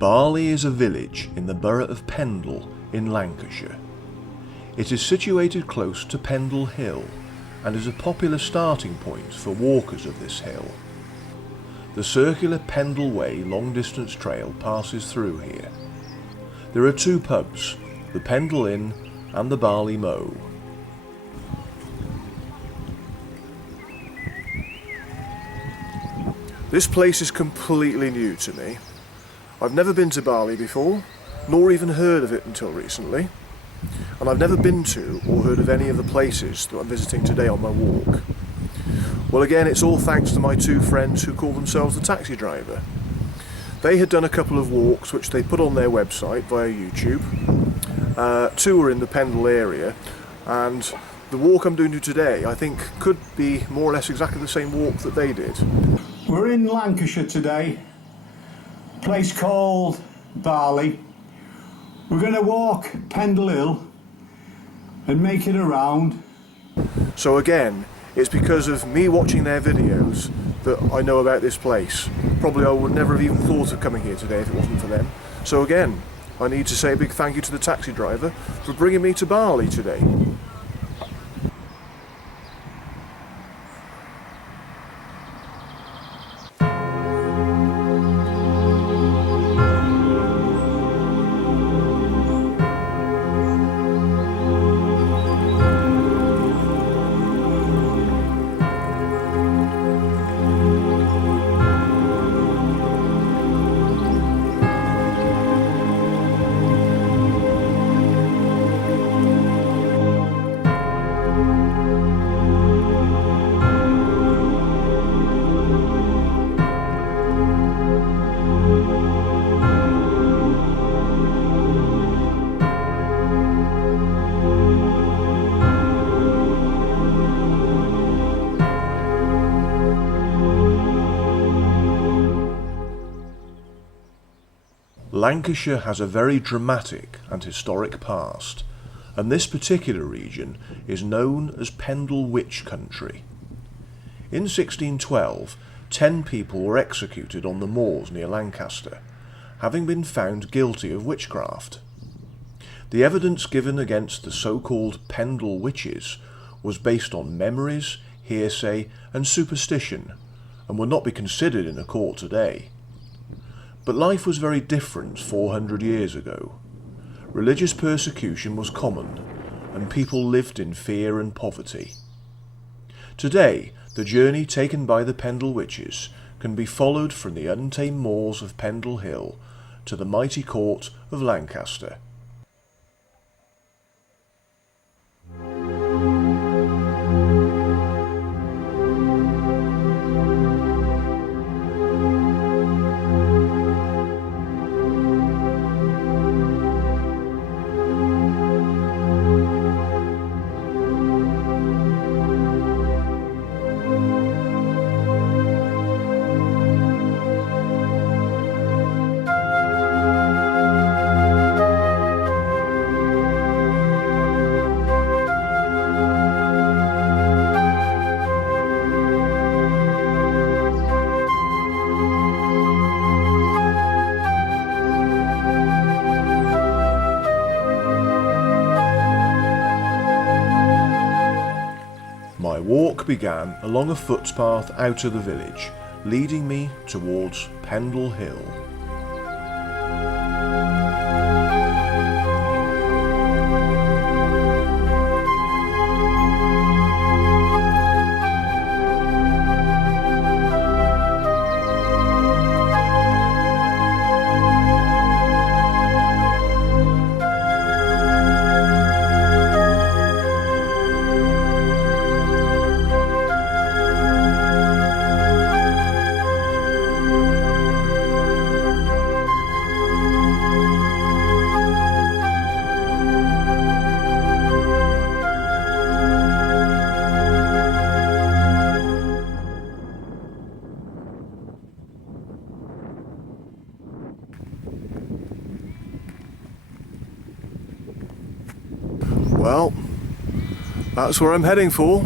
Barley is a village in the borough of Pendle in Lancashire. It is situated close to Pendle Hill and is a popular starting point for walkers of this hill. The circular Pendle Way long-distance trail passes through here. There are two pubs, the Pendle Inn and the Barley Mow. This place is completely new to me. I've never been to Barley before, nor even heard of it until recently, and I've never been to or heard of any of the places that I'm visiting today on my walk. Well, again, it's all thanks to my two friends who call themselves the taxi driver. They had done a couple of walks which they put on their website via YouTube. Two were in the Pendle area, and the walk I'm doing today I think could be more or less exactly the same walk that they did. We're in Lancashire today, a place called Barley. We're going to walk Pendle Hill and make it around. So again, it's because of me watching their videos that I know about this place. Probably I would never have even thought of coming here today if it wasn't for them. So again, I need to say a big thank you to the taxi driver for bringing me to Barley today. Lancashire has a very dramatic and historic past, and this particular region is known as Pendle Witch Country. In 1612, 10 people were executed on the moors near Lancaster, having been found guilty of witchcraft. The evidence given against the so-called Pendle witches was based on memories, hearsay and superstition, and would not be considered in a court today. But life was very different 400 years ago. Religious persecution was common, and people lived in fear and poverty. Today, the journey taken by the Pendle witches can be followed from the untamed moors of Pendle Hill to the mighty court of Lancaster. My walk began along a footpath out of the village, leading me towards Pendle Hill. Well, that's where I'm heading for.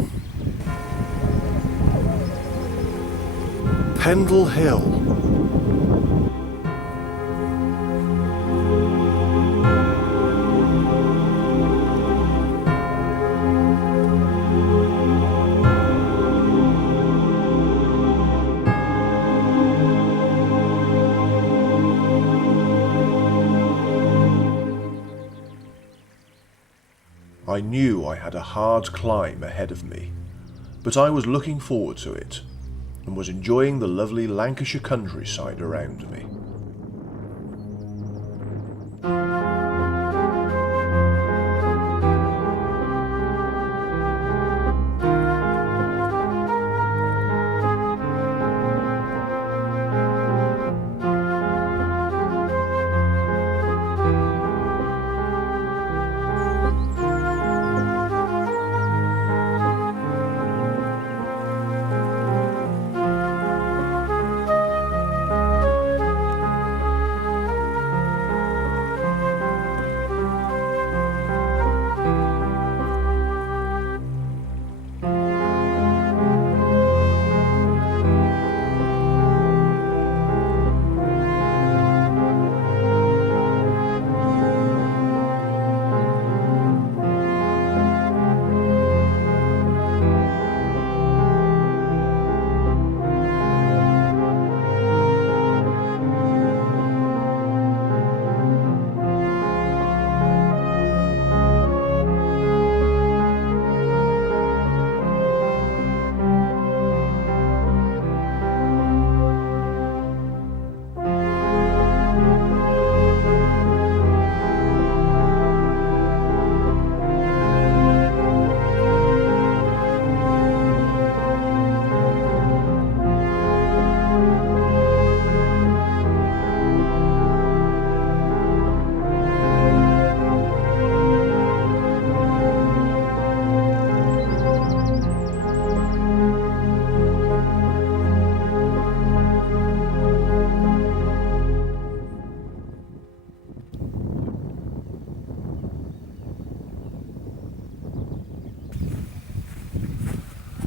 Pendle Hill. I knew I had a hard climb ahead of me, but I was looking forward to it, and was enjoying the lovely Lancashire countryside around me.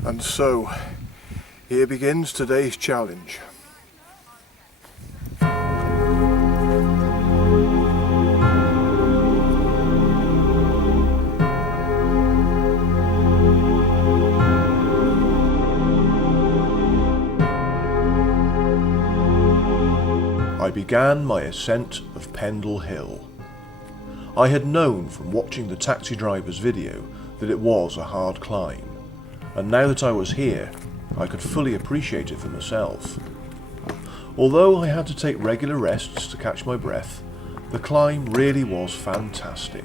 And so, here begins today's challenge. I began my ascent of Pendle Hill. I had known from watching the taxi driver's video that it was a hard climb, and now that I was here, I could fully appreciate it for myself. Although I had to take regular rests to catch my breath, the climb really was fantastic.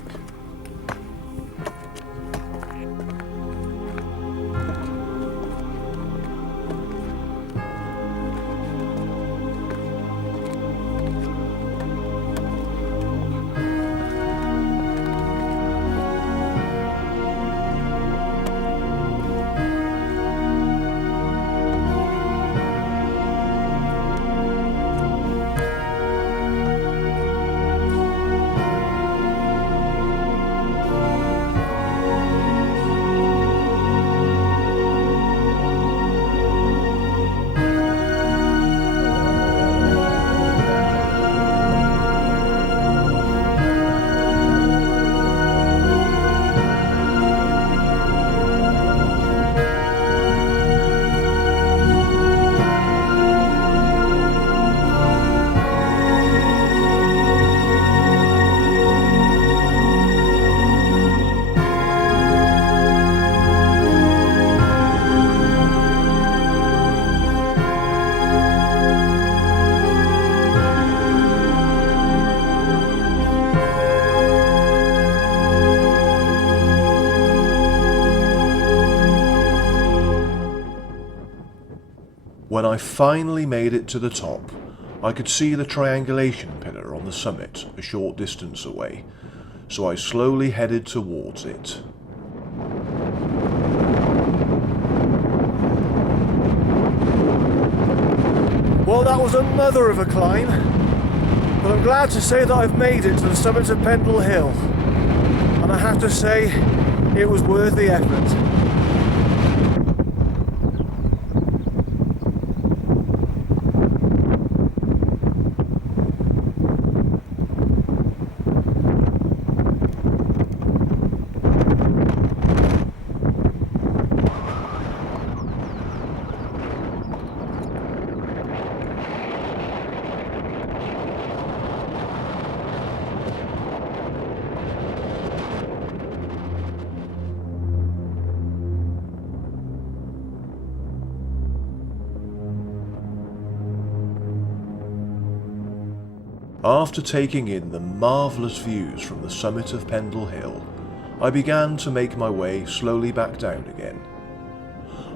When I finally made it to the top, I could see the triangulation pillar on the summit a short distance away, so I slowly headed towards it. Well, that was a mother of a climb, but I'm glad to say that I've made it to the summit of Pendle Hill, and I have to say, it was worth the effort. After taking in the marvellous views from the summit of Pendle Hill, I began to make my way slowly back down again.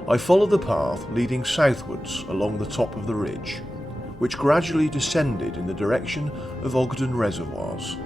I followed the path leading southwards along the top of the ridge, which gradually descended in the direction of Ogden Reservoirs.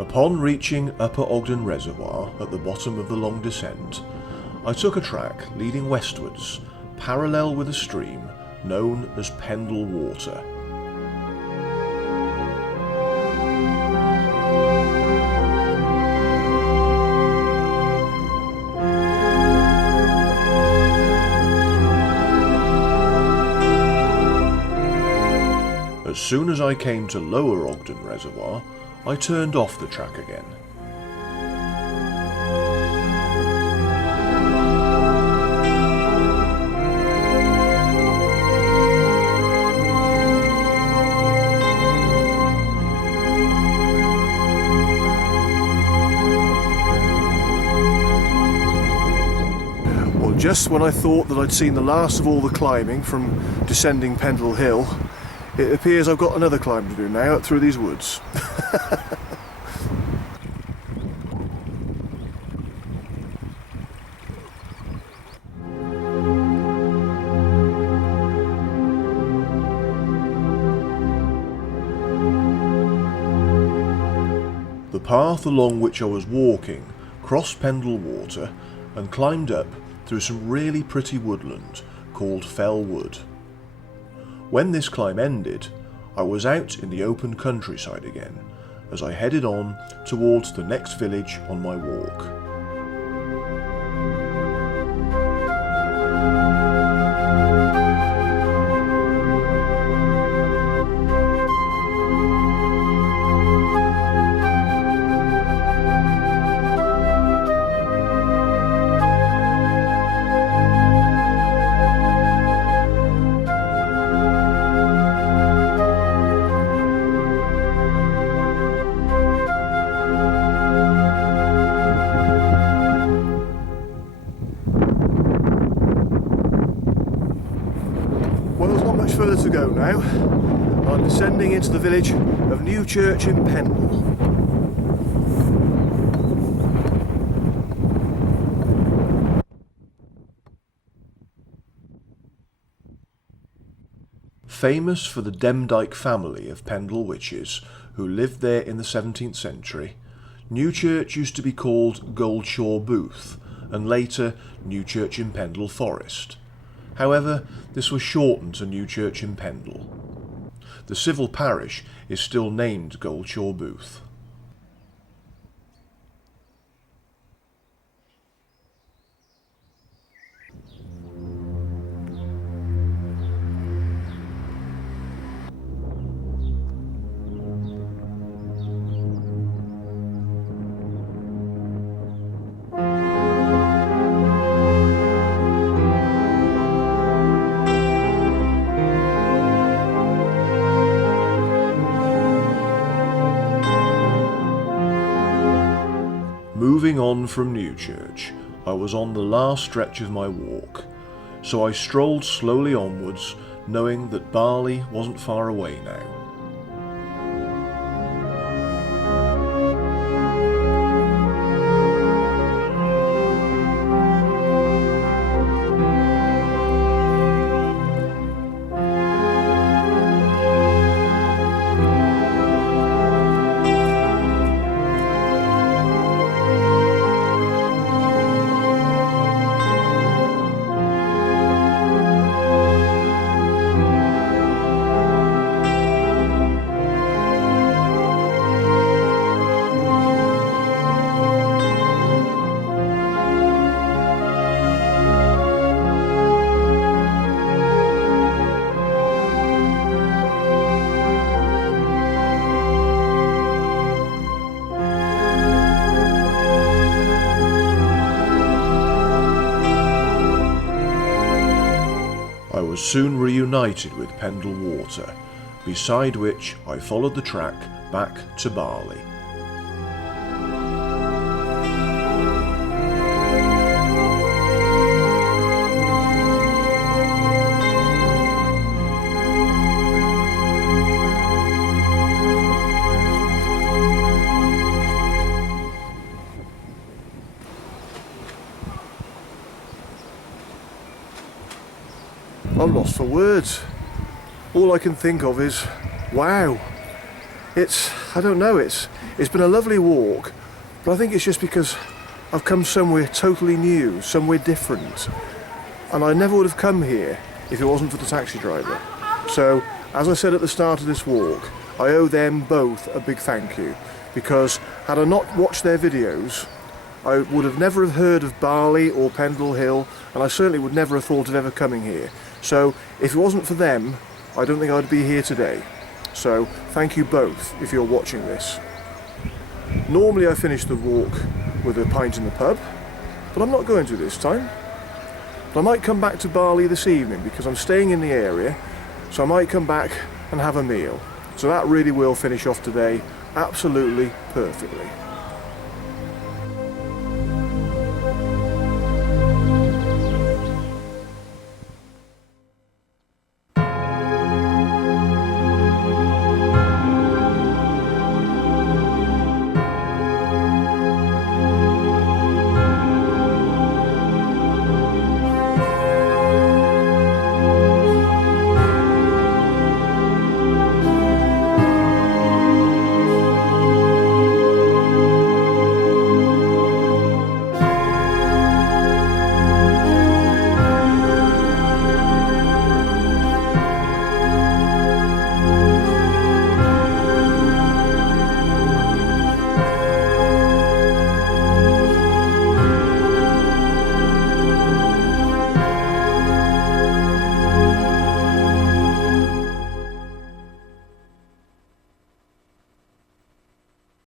Upon reaching Upper Ogden Reservoir at the bottom of the long descent, I took a track leading westwards, parallel with a stream known as Pendle Water. As soon as I came to Lower Ogden Reservoir, I turned off the track again. Well, just when I thought that I'd seen the last of all the climbing from descending Pendle Hill, it appears I've got another climb to do now up through these woods. The path along which I was walking crossed Pendle Water and climbed up through some really pretty woodland called Fell Wood. When this climb ended, I was out in the open countryside again as I headed on towards the next village on my walk. Well, there's not much further to go now. I'm descending into the village of Newchurch-in-Pendle. Famous for the Demdike family of Pendle witches who lived there in the 17th century, Newchurch used to be called Goldshaw Booth and later Newchurch-in-Pendle Forest. However, this was shortened to Newchurch-in-Pendle. The civil parish is still named Goldshaw Booth. Moving on from Newchurch, I was on the last stretch of my walk, so I strolled slowly onwards, knowing that Barley wasn't far away now. was soon reunited with Pendle Water, beside which I followed the track back to Barley. I'm lost for words. All I can think of is, wow. I don't know, it's been a lovely walk, but I think it's just because I've come somewhere totally new, somewhere different. And I never would have come here if it wasn't for the taxi driver. So, as I said at the start of this walk, I owe them both a big thank you, because had I not watched their videos, I would have never have heard of Barley or Pendle Hill, and I certainly would never have thought of ever coming here. So if it wasn't for them, I don't think I'd be here today. So thank you both if you're watching this. Normally I finish the walk with a pint in the pub, but I'm not going to this time. But I might come back to Barley this evening because I'm staying in the area, so I might come back and have a meal. So that really will finish off today absolutely perfectly.